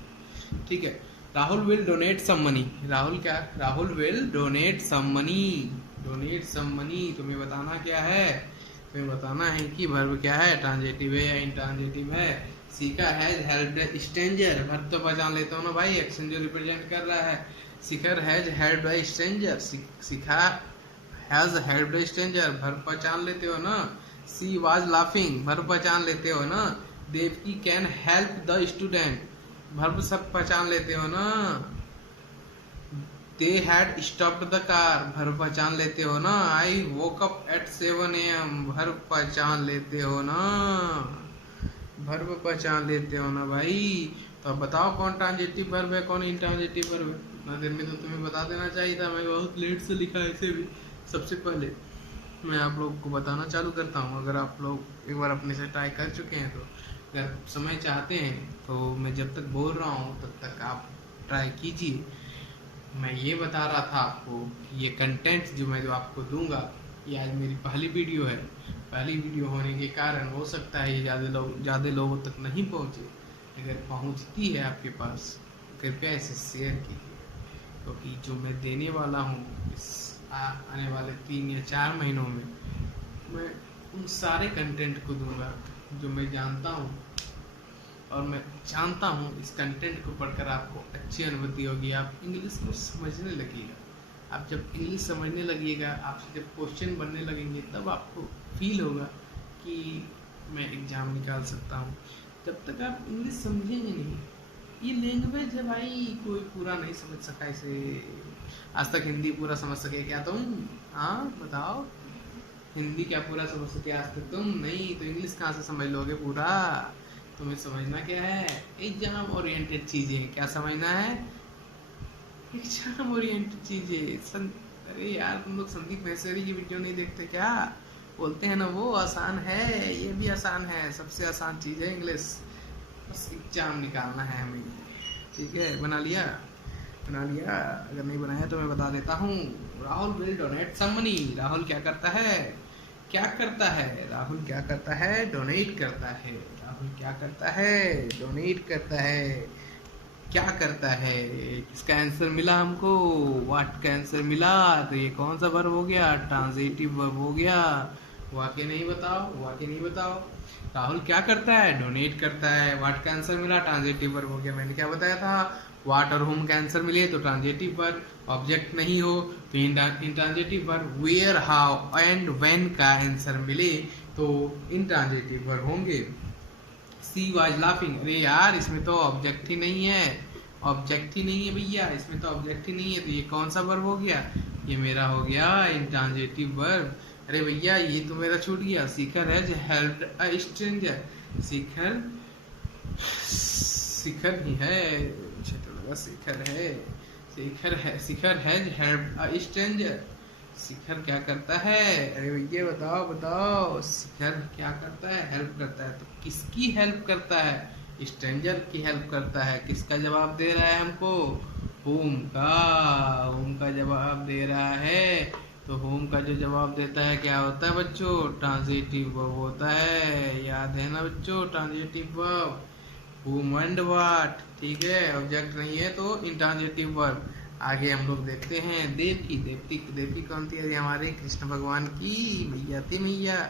ठीक है? Rahul will donate some money. Rahul क्या? Rahul will donate some money. Donate some money तुम्हें बताना क्या है? तुम्हें बताना है कि वर्ब क्या है, ट्रांजिटिव है या इंट्रांजिटिव है। सीखा हैज हेल्प्ड स्ट्रेंजर, वर्ब तो पहचान लेते हो ना भाई, एक्शन जो रिप्रेजेंट कर रहा है। Shikhar has helped a stranger, Shikha has helped a stranger, verb पहचान लेते हो ना। सी वाज लाफिंग, वर्ब पहचान लेते हो ना। Devaki can help the student, verb सब पहचान लेते हो ना। They had stopped the car, verb पहचान लेते हो ना। I woke up at 7 AM, verb पहचान लेते हो ना, वर्ब पहचान लेते हो ना भाई। तो अब बताओ कौन ट्रांजिटिव वर्ब है, कौन इंट्रांजिटिव वर्ब है? इतना देर में तो तुम्हें बता देना चाहिए था, मैं बहुत लेट से लिखा है इसे भी। सबसे पहले मैं आप लोग को बताना चालू करता हूँ, अगर आप लोग एक बार अपने से ट्राई कर चुके हैं तो अगर समय चाहते हैं तो मैं जब तक बोल रहा हूँ तब तक आप ट्राई कीजिए। मैं ये बता रहा था आपको कि ये कंटेंट जो आपको दूंगा, ये आज मेरी पहली वीडियो है। पहली वीडियो होने के कारण हो सकता है ये ज़्यादा लोगों तक नहीं पहुँचे। अगर पहुँचती है आपके पास, कृपया इसे शेयर कीजिए, क्योंकि जो मैं देने वाला हूँ इस आने वाले 3 या 4 महीनों में, मैं उन सारे कंटेंट को दूंगा जो मैं जानता हूँ, और मैं जानता हूँ इस कंटेंट को पढ़कर आपको अच्छी अनुभूति होगी, आप इंग्लिश को समझने लगेगा। आप जब इंग्लिश समझने लगिएगा, आपसे जब क्वेश्चन बनने लगेंगे, तब आपको फील होगा कि मैं एग्ज़ाम निकाल सकता हूँ। जब तक आप इंग्लिश समझेंगे नहीं, ये लैंग्वेज है भाई, कोई पूरा नहीं समझ सका इसे। आज तक हिंदी पूरा समझ सके क्या तुम? हाँ बताओ, हिंदी क्या पूरा समझ सके आज तक तुम? नहीं तो इंग्लिश कहाँ से समझ लोगे पूरा? तुम्हें समझना क्या है? एग्जाम ओरिएंटेड चीजें क्या समझना है? एग्जाम ओरिएंटेड चीजें। अरे यार तुम लोग संदीप महसेरी की वीडियो नहीं देखते क्या? बोलते हैं ना वो आसान है, ये भी आसान है, सबसे आसान चीज है इंग्लिश। बस एग्जाम निकालना है हमें। ठीक है, बना लिया? बना लिया? अगर नहीं बनाया तो मैं बता देता हूँ। Rahul will donate some money. Rahul क्या करता है? क्या करता है? राहुल क्या करता है? डोनेट करता है। राहुल क्या करता है? डोनेट करता है। क्या करता है? इसका आंसर मिला हमको। व्हाट का आंसर मिला? तो ये कौन सा वर्ब हो गया? ट्रांजिटिव वर्ब हो गया। वाक्य नहीं बताओ, वाक्य नहीं बताओ। राहुल क्या करता है? डोनेट करता है। व्हाट का आंसर मिला? ट्रांजिटिव वर्ब हो गया। मैंने क्या बताया था? व्हाट और होम का आंसर मिले तो ट्रांजिटिव वर्ब, ऑब्जेक्ट नहीं हो तो intransitive verb, where, how and when का आंसर मिले तो इंट्रांजिटिव वर्ब होंगे। She was laughing. अरे यार इसमें तो ऑब्जेक्ट ही नहीं है, ऑब्जेक्ट ही नहीं है भैया, इसमें तो ऑब्जेक्ट ही नहीं है, तो ये कौन सा वर्ब हो गया? ये मेरा हो गया इंट्रांजिटिव वर्ब। अरे भैया ये तो मेरा छूट गया। शिखर हैज हेल्प्ड अ स्ट्रेंजर। शिखर, शिखर ही है, मुझे तो लगा शिखर है। शिखर है, Shikhar has helped a stranger. शिखर क्या करता है? अरे भैया बताओ बताओ, शिखर क्या करता है? हेल्प करता है। तो किसकी हेल्प करता है? स्ट्रेंजर की हेल्प करता है। किसका जवाब दे रहा है हमको? होम का। होम का जवाब दे रहा है। तो होम का जो जवाब देता है क्या होता है बच्चों? ट्रांजिटिव वर्ब होता है। याद है ना बच्चों? Transitive verb, whom and what। ठीक है, ऑब्जेक्ट नहीं है तो इंट्रांजिटिव वर्ब। आगे हम लोग देखते हैं देवकी। देवकी देवकी कौन थी? अरे हमारे कृष्ण भगवान की मैया थी, मैया।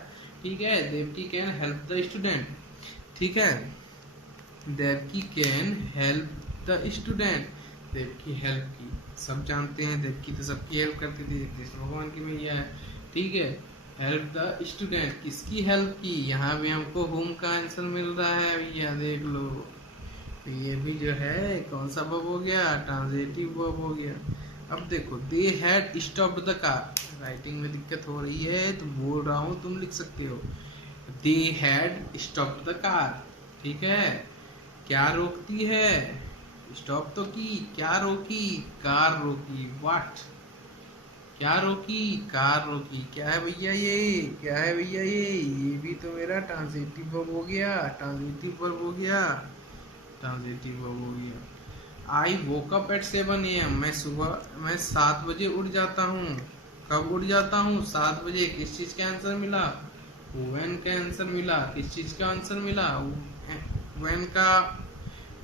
ठीक है, Devaki can help the student. ठीक है, Devaki can help the student. Devaki help की, सब जानते हैं देवकी तो सबकी हेल्प करती थी, कृष्ण भगवान की मैया है। ठीक है, हेल्प द स्टूडेंट, किसकी हेल्प की? यहाँ भी हमको होम का आंसर मिल रहा है भैया, देख लो। तो ये भी जो है कौन सा वर्ब हो गया? ट्रांजिटिव वर्ब हो गया। अब देखो, दे had stopped the car. Writing में दिक्कत हो रही है तो बोल रहा हूँ, तुम लिख सकते हो। दे हैड स्टॉप्ड द कार। ठीक है, क्या रोकती है? स्टॉप तो की, क्या रोकी? कार रोकी। व्हाट? क्या रोकी? कार रोकी। क्या है भैया ये? क्या है भैया ये भी तो मेरा ट्रांजिटिव वर्ब हो गया, ट्रांजिटिव वर्ब हो गया, ट्रांजिटिव वर्ब हो गया। आई वोक अप एट 7 AM। मैं 7 बजे उठ जाता हूँ। कब उठ जाता हूँ? 7 बजे। किस चीज का आंसर मिला? व्हेन का आंसर मिला। किस चीज का आंसर मिला? व्हेन का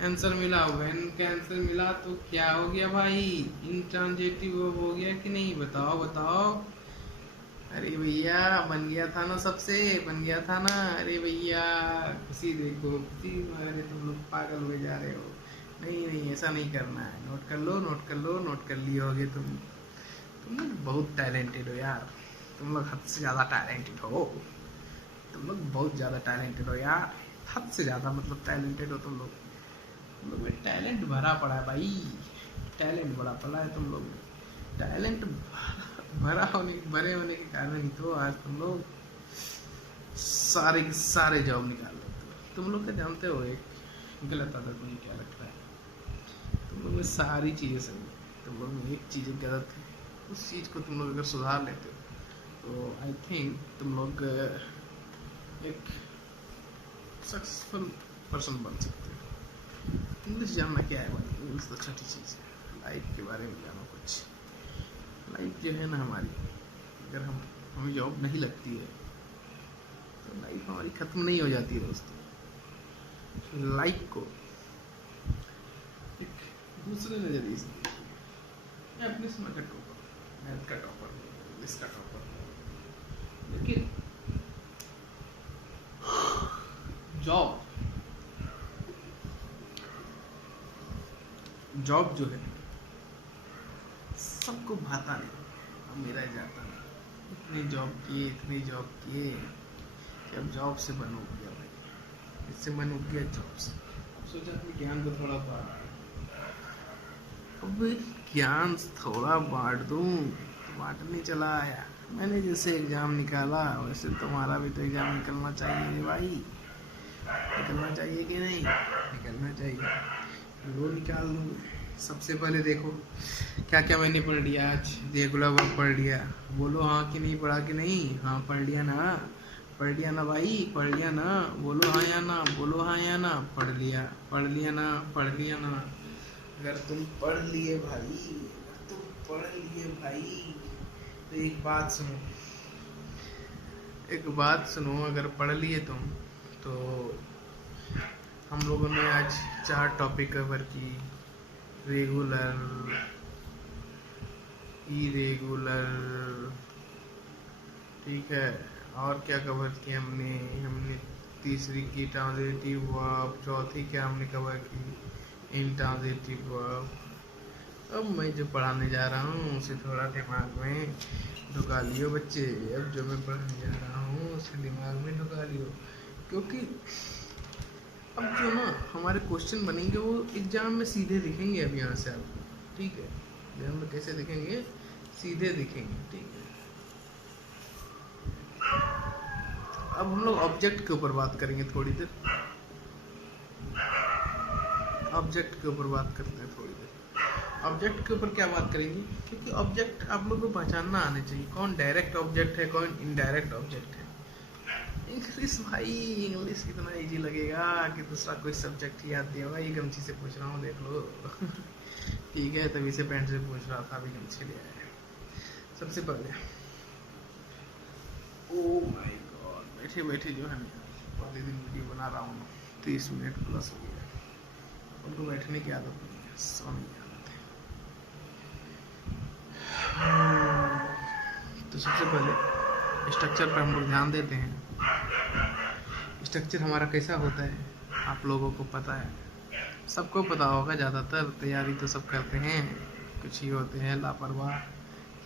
आंसर मिला। व्हेन का आंसर मिला तो क्या हो गया भाई? इंट्रांजिटिव वर्ब हो गया कि नहीं? बताओ बताओ। अरे भैया बन गया था ना, सबसे बन गया था ना। अरे भैया खुशी देखो, खुशी। अरे तुम लोग पागल हुए जा रहे हो। नहीं नहीं, ऐसा नहीं करना है। नोट कर लो, नोट कर लो, नोट कर लिए होगे तुम लोग बहुत टैलेंटेड हो यार। तुम लोग हद से ज़्यादा टैलेंटेड हो। तुम लोग बहुत ज़्यादा टैलेंटेड हो यार, हद से ज़्यादा मतलब टैलेंटेड हो तुम लोग। तुम लोग में टैलेंट भरा पड़ा है भाई, टैलेंट भरा पड़ा है तुम लोग में। टैलेंट भरे होने के कारण ही तो आज तुम लोग सारे के सारे जॉब निकाल लेते हो। तुम लोग क्या जानते हो, एक गलत आदत मुझे क्या लगता है, तुम लोग में सारी चीज़ें सही है, तुम लोग में एक चीज़ गलत है। उस चीज़ को तुम लोग अगर सुधार लेते हो तो आई थिंक तुम लोग एक सक्सेसफुल पर्सन बन सकते हो। इंग्लिश जानना क्या है भाई? इंग्लिश तो छोटी चीज़ है। लाइफ के बारे में जानो कुछ। लाइफ जो है ना हमारी, अगर हमें जॉब नहीं लगती है तो लाइफ हमारी ख़त्म नहीं हो जाती है दोस्तों। लाइफ को एक दूसरे नज़रिए से देखिए। मैं अपने समय का टॉपर, मैथ का टॉपर, इंग्लिश का टॉपर, लेकिन जॉब जो है सबको भाता नहीं, अब मेरा जाता नहीं। इतने जॉब किए, इतने जॉब किए कि अब जॉब से बन उठ गया भाई, इससे मन उठ गया जॉब से। अब सोचा अपने ज्ञान को थोड़ा अब ज्ञान थोड़ा बांट दूं, बांटने चला आया। मैंने जैसे एग्जाम निकाला वैसे तुम्हारा भी तो एग्जाम निकलना चाहिए रे भाई, निकलना चाहिए कि नहीं, निकलना चाहिए। वो निकाल दूँ। सबसे पहले देखो क्या क्या मैंने पढ़ लिया आज। रेगुलर वर्ब पढ़ लिया, बोलो हाँ कि नहीं, पढ़ा कि नहीं, हाँ पढ़ लिया ना, पढ़ लिया ना भाई, पढ़ लिया ना, बोलो हाँ या ना, बोलो हाँ या ना, पढ़ लिया, पढ़ लिया ना, पढ़ लिया ना। अगर तुम पढ़ लिए भाई, अगर तुम पढ़ लिए भाई तो एक बात सुनो, एक बात सुनो, अगर पढ़ लिए तुम तो हम लोगों ने आज 4 टॉपिक कवर की। रेगुलर, इरेगुलर, ठीक है, और क्या कवर किया हमने, हमने तीसरी की ट्रांजिटिव वर्ब, चौथी क्या हमने कवर की, इंट्रांजिटिव वर्ब। अब मैं जो पढ़ाने जा रहा हूँ उसे थोड़ा दिमाग में ढुका लियो बच्चे। अब जो मैं पढ़ाने जा रहा हूँ उसे दिमाग में ढुका लियो, क्योंकि अब जो ना हमारे क्वेश्चन बनेंगे वो एग्जाम में सीधे दिखेंगे। अब यहाँ से आपको, ठीक है, एग्जाम में कैसे दिखेंगे, सीधे दिखेंगे, ठीक है। अब हम लोग ऑब्जेक्ट के ऊपर बात करेंगे थोड़ी देर, ऑब्जेक्ट के ऊपर बात करते हैं थोड़ी देर। ऑब्जेक्ट के ऊपर क्या बात करेंगे, क्योंकि ऑब्जेक्ट आप लोग को पहचानना आने चाहिए, कौन डायरेक्ट ऑब्जेक्ट है, कौन इनडायरेक्ट ऑब्जेक्ट है। इंग्लिश भाई, इंग्लिश कितना इजी लगेगा कि दूसरा कोई सब्जेक्ट याद दिया होगा। ये गमछी से पूछ रहा हूँ, देख लो ठीक है, तभी से पैंट से पूछ रहा था, अभी गमछी ले आया। सबसे पहले ओ माय गॉड, बैठे बैठे जो है पहले दिन वीडियो बना रहा हूँ, 30 मिनट प्लस हो गया। उनको बैठने की आदत नहीं है, सोने की आदत है। तो सबसे पहले स्ट्रक्चर पर हम लोग ध्यान देते हैं। स्ट्रक्चर हमारा कैसा होता है आप लोगों को पता है, सबको पता होगा, ज़्यादातर तैयारी तो सब करते हैं, कुछ ही होते हैं लापरवाह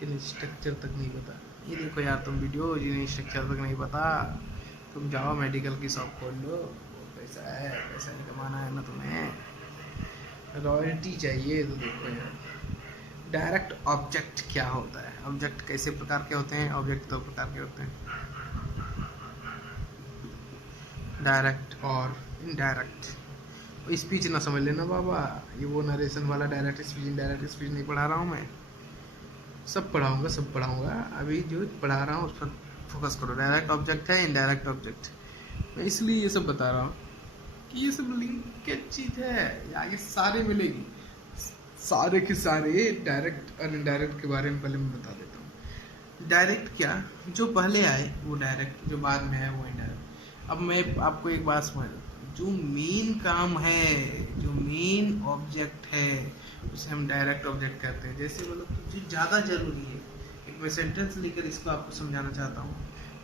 जिन्हें स्ट्रक्चर तक नहीं पता। ये देखो यार तुम वीडियो, जिन्हें स्ट्रक्चर तक नहीं पता, तुम जाओ मेडिकल की शॉप खोल लो, पैसा है, पैसा नहीं कमाना है ना तुम्हें, रॉयल्टी चाहिए। तो देखो यार, डायरेक्ट ऑब्जेक्ट क्या होता है, ऑब्जेक्ट कैसे प्रकार के होते हैं, ऑब्जेक्ट 2 प्रकार के होते हैं, डायरेक्ट और इनडायरेक्ट। स्पीच ना समझ लेना बाबा, ये वो नरेशन वाला डायरेक्ट स्पीच इनडायरेक्ट स्पीच नहीं पढ़ा रहा हूँ मैं, सब पढ़ाऊँगा, सब पढ़ाऊँगा। अभी जो पढ़ा रहा हूँ उस पर फोकस करो। डायरेक्ट ऑब्जेक्ट है, इनडायरेक्ट ऑब्जेक्ट, मैं इसलिए ये सब बता रहा हूँ कि ये सब लिंकेज चीज़ है यार, ये सारे मिलेगी, सारे के सारे। डायरेक्ट और इनडायरेक्ट के बारे में पहले मैं बता देता हूँ। डायरेक्ट क्या, जो पहले आए वो डायरेक्ट, जो बाद में आए वो इनडायरेक्ट। अब मैं आपको एक बात समझ, जो मेन काम है, जो मेन ऑब्जेक्ट है, उसे हम डायरेक्ट ऑब्जेक्ट कहते हैं। जैसे मतलब जो ज़्यादा जरूरी है, एक मैं सेंटेंस लेकर इसको आपको समझाना चाहता हूँ।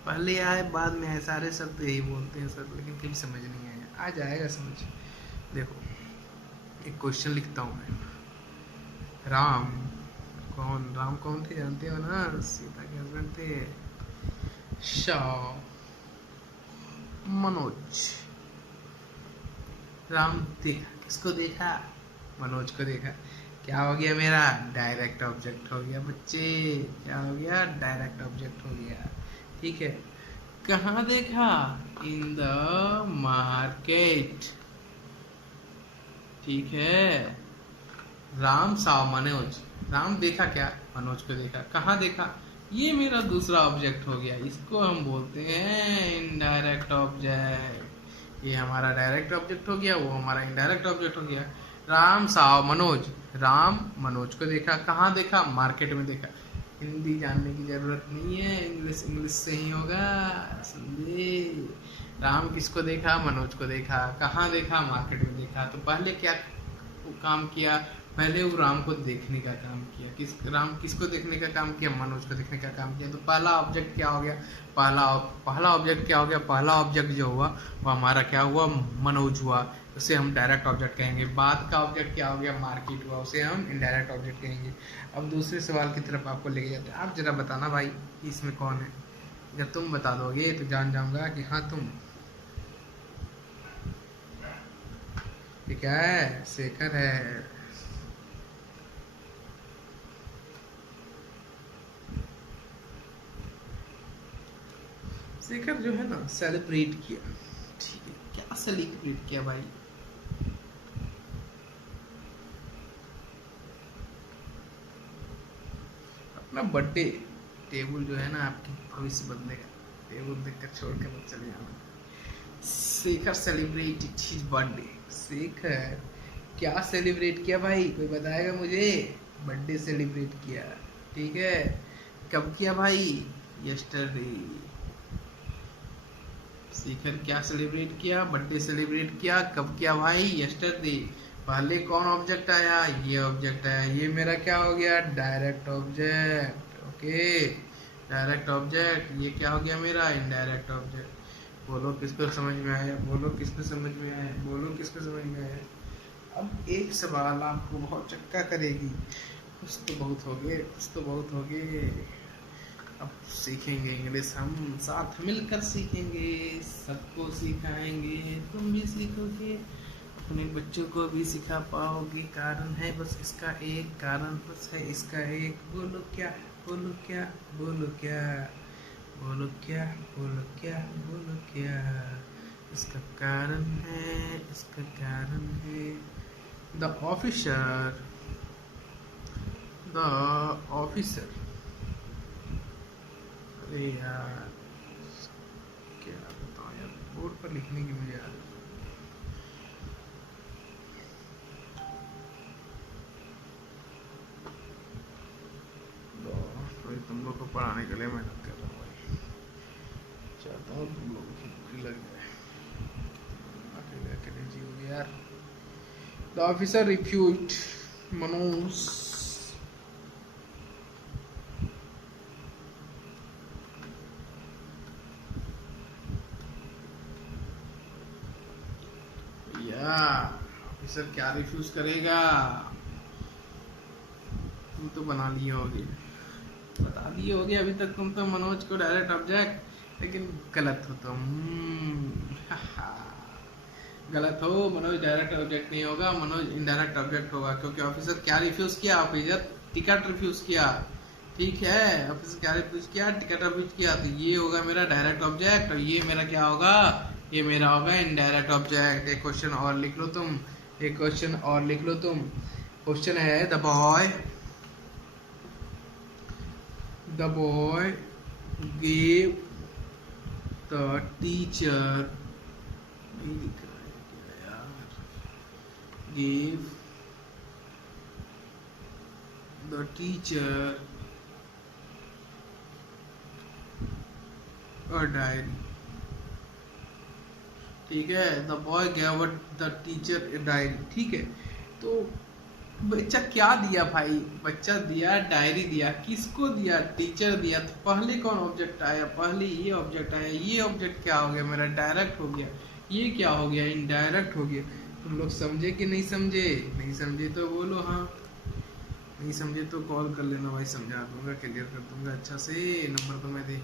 पहले आए बाद में आए, सारे शब्द यही बोलते हैं सर, लेकिन कभी समझ नहीं आया, आ जाएगा समझ। देखो एक क्वेश्चन लिखता हूँ मैं, राम कौन थे जानते हो ना, सीता के हस्बैंड थे। शाह, मनोज, राम देखा, किसको देखा, मनोज को देखा। क्या हो गया मेरा, डायरेक्ट ऑब्जेक्ट हो गया बच्चे, क्या हो गया, डायरेक्ट ऑब्जेक्ट हो गया, ठीक है। कहाँ देखा, इन द मार्केट, ठीक है। राम साव मनोज, राम देखा क्या, मनोज को देखा, कहाँ देखा, ये मेरा दूसरा ऑब्जेक्ट हो गया, इसको हम बोलते हैं इनडायरेक्ट ऑब्जेक्ट। ये हमारा डायरेक्ट ऑब्जेक्ट हो गया, वो हमारा इनडायरेक्ट ऑब्जेक्ट हो गया। राम साव मनोज, राम मनोज को देखा, कहाँ देखा, मार्केट में देखा। हिंदी जानने की जरूरत नहीं है, इंग्लिश इंग्लिश से ही होगा, समझे। राम किसको देखा, मनोज को देखा, कहाँ देखा, मार्केट में देखा। तो पहले क्या काम किया, पहले वो राम को देखने का काम किया। राम किसको देखने का काम किया, मनोज को देखने का काम किया। तो पहला ऑब्जेक्ट क्या हो गया, पहला ऑब्जेक्ट क्या हो गया, पहला ऑब्जेक्ट जो हुआ वो हमारा क्या हुआ, मनोज हुआ, उसे हम डायरेक्ट ऑब्जेक्ट कहेंगे। बाद का ऑब्जेक्ट क्या हो गया, मार्केट हुआ, उसे हम इनडायरेक्ट ऑब्जेक्ट कहेंगे। अब दूसरे सवाल की तरफ आपको लेके जाते हैं। आप जरा बताना भाई इसमें कौन है, अगर तुम बता दोगे तो जान जाऊंगा कि हाँ तुम। ये क्या है, शेखर है। शेखर जो है ना सेलिब्रेट किया। ठीक है, क्या सेलिब्रेट किया भाई? अपना बर्थडे टेबल जो है ना आपकी भविष्य बदलेगा। टेबल देखकर छोड़ कर मत चले जाना। Shekhar celebrated his birthday. Shekhar क्या सेलिब्रेट किया भाई? कोई बताएगा मुझे? बर्थडे सेलिब्रेट किया। ठीक है, कब किया भाई? यस्टरडे। शेखर क्या सेलिब्रेट किया? बर्थडे सेलिब्रेट किया। कब किया भाई? यस्टरडे। पहले कौन ऑब्जेक्ट आया? ये ऑब्जेक्ट आया। ये मेरा क्या हो गया? Direct object. Okay, direct object. ये क्या हो गया मेरा? Indirect object. बोलो किसको समझ में आया? बोलो किसको समझ में आया? बोलो किसको समझ में आया? अब एक सवाल आपको बहुत चक्का करेगी। कुछ तो बहुत हो गए, कुछ तो बहुत हो गए। अब सीखेंगे इंग्लिश, हम साथ मिलकर सीखेंगे, सबको सिखाएंगे। तुम भी सीखोगे, अपने बच्चों को भी सिखा पाओगे। कारण है बस इसका एक, कारण बस है इसका एक। बोलो क्या? बोलो क्या? बोलो क्या? बोलो क्या? बोलो क्या? बोलो क्या? इसका कारण है, इसका कारण है द ऑफिसर। The officer. अरे यार क्या बताऊं यार, बोर्ड पर लिखने की मुझे यार। तो तुम लोग को पढ़ाने के लिए मेहनत कर रहा हूँ भाई। चाहता हूँ तुम लोगों की नौकरी लग जाए। अकेले अकेले जियोगे यार। The officer refuse Manoj. Officer क्या रिफ्यूज करेगा? तुम तो बना लिए होगे, बता दिए होगे अभी तक तुम तो मनोज को डायरेक्ट ऑब्जेक्ट, लेकिन गलत हो तुम। गलत हो, मनोज डायरेक्ट ऑब्जेक्ट नहीं होगा, मनोज इनडायरेक्ट ऑब्जेक्ट होगा। क्योंकि ऑफिसर क्या रिफ्यूज किया? ऑफिसर टिकट रिफ्यूज किया। ठीक है, ऑफिसर क्या रिफ्यूज किया? टिकट रिफ्यूज किया। तो ये होगा मेरा डायरेक्ट ऑब्जेक्ट और ये मेरा क्या होगा? ये मेरा होगा इनडायरेक्ट ऑब्जेक्ट। एक क्वेश्चन और लिख लो तुम, एक क्वेश्चन और लिख लो तुम। क्वेश्चन है the boy gave the teacher, नहीं दिख रहा है क्या यार? gave the teacher a diary। ठीक है, the boy gave the teacher a diary. ठीक है, तो बच्चा क्या दिया भाई? बच्चा दिया डायरी दिया। किसको दिया? टीचर दिया। तो पहले कौन ऑब्जेक्ट आया? पहले ये ऑब्जेक्ट आया। ये ऑब्जेक्ट क्या हो गया मेरा? डायरेक्ट हो गया। ये क्या हो गया? इनडायरेक्ट हो गया। तुम लोग समझे कि नहीं समझे? नहीं समझे तो बोलो हाँ, नहीं समझे तो कॉल कर लेना भाई, समझा दूंगा, क्लियर कर दूंगा अच्छा से। नंबर तो मैं दे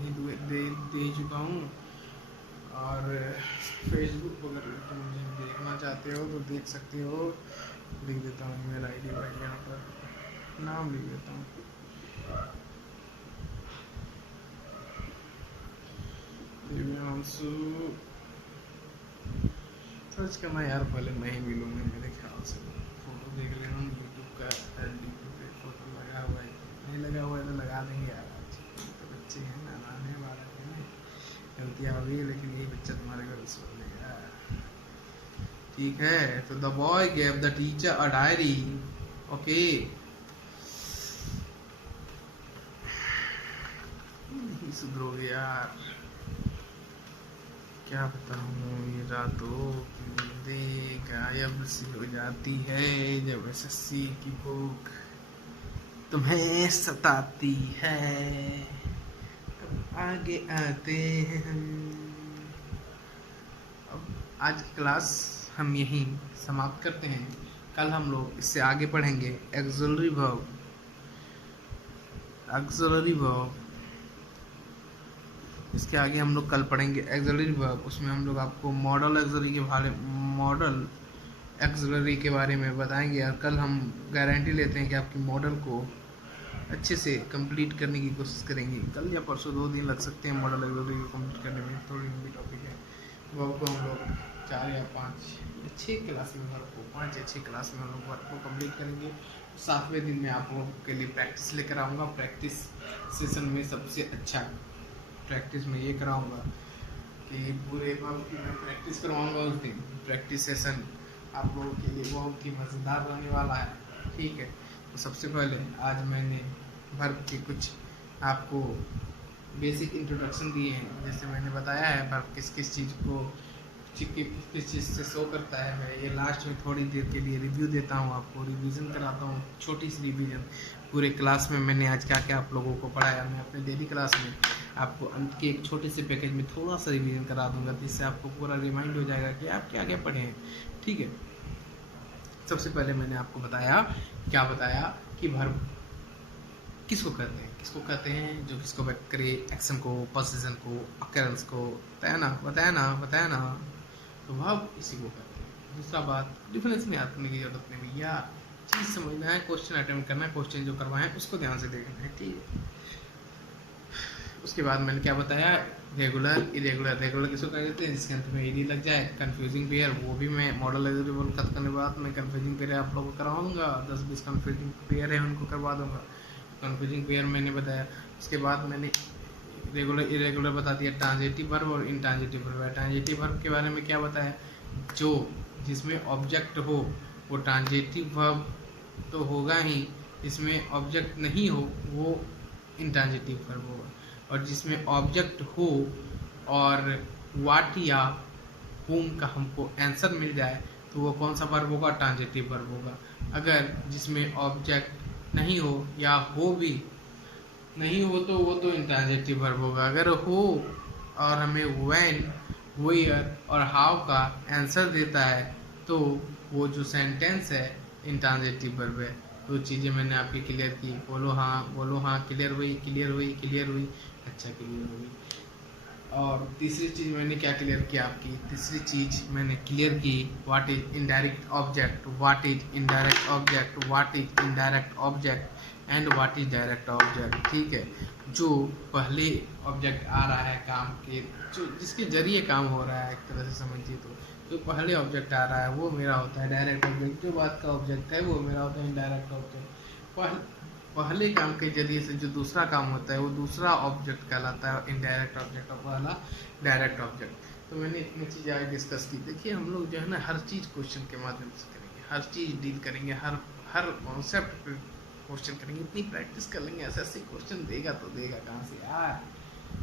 ही चुका हूँ। और फेसबुक अगर तुम मुझे देखना चाहते हो तो देख सकते हो। लिख देता हूँ ईमेल आईडी भाई, यहाँ पर नाम लिख देता हूँ। दिव्यांशु सर्च करना यार, पहले मैं ही मिलूंगा मेरे ख्याल से। फोटो देख लेना यूट्यूब का, फोटो लगा हुआ है, नहीं लगा हुआ है तो लगा देंगे यार। तो बच्चे हैं, नादान है, बालक है, गलतियाँ हो गई, लेकिन यही बच्चा तुम्हारे घर सुन लेगा। ठीक है, तो the boy gave the teacher a diary. Okay, नहीं सुधरोगे यार, क्या बताऊँ। ये रातों की नींदें गायब सी हो जाती है जब एसएससी की भूख तुम्हें सताती है। अब आगे आते हैं हम। अब आज की क्लास हम यहीं समाप्त करते हैं। कल हम लोग इससे आगे पढ़ेंगे एक्सिलरी वर्ब। एक्सिलरी वर्ब इसके आगे हम लोग कल पढ़ेंगे एक्सिलरी वर्ब। उसमें हम लोग आपको मॉडल एक्सिलरी के बारे में बताएंगे। और कल हम गारंटी लेते हैं कि आपकी मॉडल को अच्छे से कंप्लीट करने की कोशिश करेंगे। कल या परसों 2 दिन लग सकते हैं मॉडल लाइब्रेरी को कंप्लीट करने में, थोड़ी लंबी टॉपिक है। वो आपको हम लोग 4 या 5 या 6 क्लास में वर्क को 5 या 6 क्लास में हम लोग वर्क को कंप्लीट करेंगे। 7वें दिन में आप लोगों के लिए प्रैक्टिस लेकर आऊँगा। प्रैक्टिस सेशन में सबसे अच्छा प्रैक्टिस में ये कराऊँगा कि पूरे वर्क की मैं प्रैक्टिस करवाऊँगा उस दिन। प्रैक्टिस सेशन आप लोगों के लिए बहुत ही मज़ेदार रहने वाला है, ठीक है। तो सबसे पहले आज मैंने वर्ब के कुछ आपको बेसिक इंट्रोडक्शन दिए हैं। जैसे मैंने बताया है वर्ब किस किस चीज़ को किस चीज़ से शो करता है। मैं ये लास्ट में थोड़ी देर के लिए रिव्यू देता हूँ, आपको रिवीजन कराता हूँ, छोटी सी रिवीजन। पूरे क्लास में मैंने आज क्या क्या आप लोगों को पढ़ाया, मैं अपने डेली क्लास में आपको अंत के एक छोटे से पैकेज में थोड़ा सा रिवीजन करा दूंगा, जिससे आपको पूरा रिमाइंड हो जाएगा कि आप क्या क्या पढ़े हैं, ठीक है। सबसे पहले मैंने आपको बताया कि वर्ब किसको कहते हैं, जो किसको व्यक्त करे, एक्शन को, पोजीशन को, अकरेंस को, बताया ना। तो वर्ब इसी को कहते हैं। दूसरा बात, डिफरेंस में याद करने की जरूरत नहीं भैया, चीज़ समझना है, क्वेश्चन अटेम्प्ट करना है, क्वेश्चन जो करवाए हैं उसको ध्यान से देखना है, ठीक है। उसके बाद मैंने क्या बताया, रेगुलर किसको कहते हैं, जिसके अंत में ईडी लग जाए। कंफ्यूजिंग पेयर, वो भी मैं मॉडल एलिजिबल खत्म करने के बाद मैं कंफ्यूजिंग पेयर आप लोगों को करवाऊंगा। 10-20 कंफ्यूजिंग पेयर है उनको करवा दूंगा। कंफ्यूजिंग पेयर मैंने बताया। उसके बाद मैंने रेगुलर इरेगुलर बता दिया, ट्रांजिटिव वर्ब और इनट्रांजिटिव वर्ब। ट्रांजिटिव वर्ब के बारे में क्या बताया, जो जिसमें ऑब्जेक्ट हो वो ट्रांजिटिव वर्ब तो होगा ही, जिसमें ऑब्जेक्ट नहीं हो वो इनट्रांजिटिव वर्ब होगा। और जिसमें ऑब्जेक्ट हो और वाट या होम का हमको आंसर मिल जाए तो वो कौन सा वर्ब होगा, ट्रांजिटिव वर्ब होगा। अगर जिसमें ऑब्जेक्ट नहीं हो या हो भी नहीं हो तो वो तो इंट्रांजिटिव वर्ब होगा। अगर हो और हमें व्हेन, वेयर और हाउ का आंसर देता है तो वो जो सेंटेंस है इंट्रांजिटिव वर्ब है। तो चीज़ें मैंने आपकी क्लियर की, बोलो हाँ, क्लियर हुई। अच्छा, क्लियर हुई। और तीसरी चीज़ मैंने क्या क्लियर की आपकी, तीसरी चीज़ मैंने क्लियर की, what is indirect object, what is indirect object and what is direct object, ठीक है। जो पहले ऑब्जेक्ट आ रहा है काम के, जो जिसके जरिए काम हो रहा है, एक तरह से समझिए तो जो पहले ऑब्जेक्ट आ रहा है वो मेरा होता है डायरेक्ट ऑब्जेक्ट। जो बात का ऑब्जेक्ट है वो मेरा होता है इनडायरेक्ट ऑब्जेक्ट। पहले काम के जरिए से जो दूसरा काम होता है वो दूसरा ऑब्जेक्ट कहलाता है इनडायरेक्ट ऑब्जेक्ट, और पहला डायरेक्ट ऑब्जेक्ट। तो मैंने इतनी चीज़ें आज डिस्कस की। देखिए हम लोग जो है ना हर चीज़ क्वेश्चन के माध्यम से करेंगे, हर चीज़ डील करेंगे, हर कॉन्सेप्ट पे क्वेश्चन करेंगे। इतनी प्रैक्टिस कर लेंगे, एसएससी क्वेश्चन देगा तो देगा कहाँ से यार,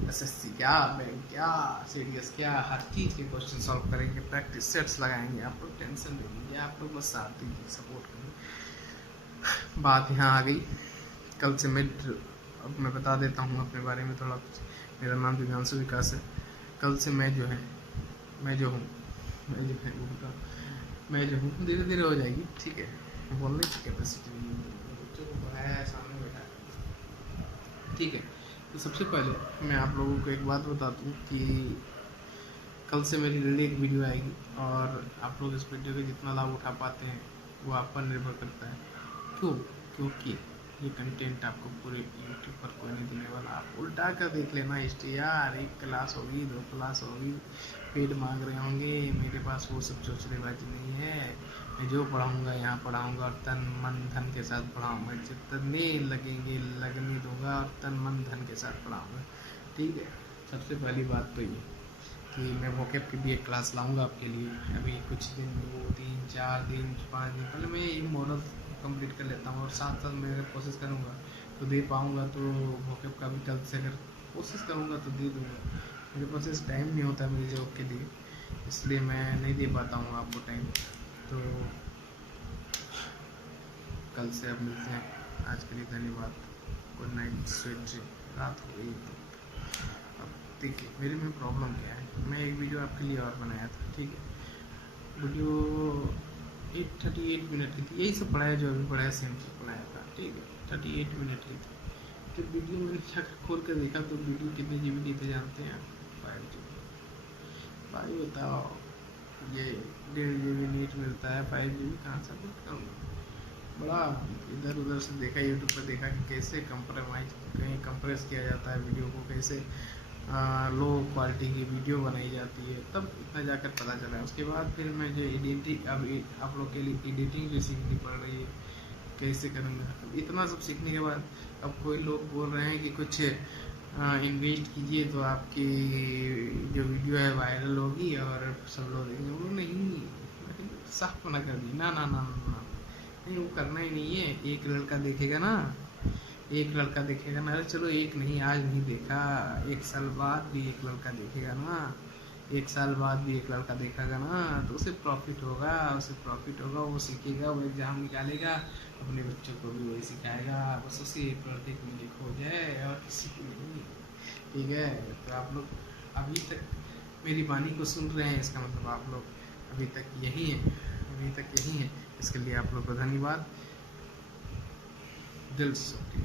एसएससी क्या, बैंक क्या, सीडीएस क्या, हर चीज़ के क्वेश्चन सॉल्व करेंगे, प्रैक्टिस सेट्स लगाएंगे। आप लोग टेंशन नहीं लीजिए, आप लोग बस साथ दीजिए, सपोर्ट करेंगे। बात यहाँ आ गई, कल से अब मैं बता देता हूँ अपने बारे में थोड़ा कुछ। मेरा नाम दिव्यांशु विकास है। कल से मैं जो हूँ धीरे धीरे हो जाएगी, ठीक है। बोलने की कैपेसिटी नहीं है, बच्चों को पढ़ाया है, सामने बैठा है, ठीक है। तो सबसे पहले मैं आप लोगों को एक बात बता दूँ कि कल से मेरी डेली एक वीडियो आएगी, और आप लोग इस वीडियो का जितना लाभ उठा पाते हैं वो आप पर निर्भर करता है। क्योंकि ये कंटेंट आपको पूरे यूट्यूब पर कोई नहीं देने वाला। आप उल्टा कर देख लेना, यार 1 क्लास होगी, 2 क्लास होगी, पेड मांग रहे होंगे। मेरे पास वो सब चोचलेबाजी नहीं है। मैं जो पढ़ाऊँगा यहाँ पढ़ाऊँगा और तन मन धन के साथ पढ़ाऊँगा। जितने लगने दूंगा और तन मन धन के साथ पढ़ाऊँगा, ठीक है। सबसे पहली बात तो ये कि मैं वोकेब की भी एक क्लास लाऊंगा आपके लिए। अभी कुछ दिन, 2, 3, 4 दिन, 5 दिन पहले मैं ये मॉडल कंप्लीट कर लेता हूँ, और साथ साथ मैं अगर कोशिश करूँगा तो दे पाऊँगा। तो वोकेब का भी कल से अगर कोशिश करूँगा तो दे दूँगा। मेरे पास इस टाइम नहीं होता मेरी जॉब के लिए, इसलिए मैं नहीं दे पाता हूँ आपको टाइम। तो कल से अब मिलते हैं। आज के लिए धन्यवाद। Good night, sweet dream. रात हो गई तो देखिए मेरे में प्रॉब्लम क्या है। मैं एक वीडियो आपके लिए और बनाया था, ठीक है। वीडियो 38 मिनट की थी, यही सब पढ़ाया जो अभी पढ़ाया सेम चीज़ पढ़ाया था, ठीक है। 38 मिनट की थी। तो वीडियो मैंने क्या खोल कर देखा तो वीडियो कितने GB की थे जानते हैं? 5 GB। भाई बताओ, ये 1.5 GB नीट मिलता है, 5 GB कहाँ से अपलोड करूँगा? बड़ा इधर उधर से देखा, यूट्यूब पर देखा कि कैसे कंप्रोमाइज कहीं कंप्रेस किया जाता है वीडियो को, कैसे लो क्वालिटी की वीडियो बनाई जाती है, तब इतना जाकर पता चला। उसके बाद फिर मैं जो एडिटिंग, अब आप लोग के लिए एडिटिंग भी सीखनी पड़ रही है, कैसे करूँगा। अब इतना सब सीखने के बाद अब कोई लोग बोल रहे हैं कि कुछ इन्वेस्ट कीजिए तो आपकी जो वीडियो है वायरल होगी और सब लोग देखेंगे। वो नहीं, साफ मना कर दी, ना ना ना ना ना, नहीं वो करना ही नहीं है। एक लड़का देखेगा ना, एक लड़का देखेगा ना, अरे चलो एक नहीं, आज नहीं देखा, 1 साल बाद भी एक लड़का देखेगा ना, 1 साल बाद भी एक लड़का देखेगा ना, तो उसे प्रॉफिट होगा, उसे प्रॉफिट होगा, वो सीखेगा, वो एग्ज़ाम निकालेगा, अपने बच्चों को भी वही सिखाएगा, बस उसी प्रति में खो जाए और किसी को नहीं। ठीक है, तो आप लोग अभी तक मेरी वाणी को सुन रहे हैं, इसका मतलब आप लोग अभी तक यही हैं, अभी तक यही हैं। इसके लिए आप लोग को धन्यवाद, दिल से।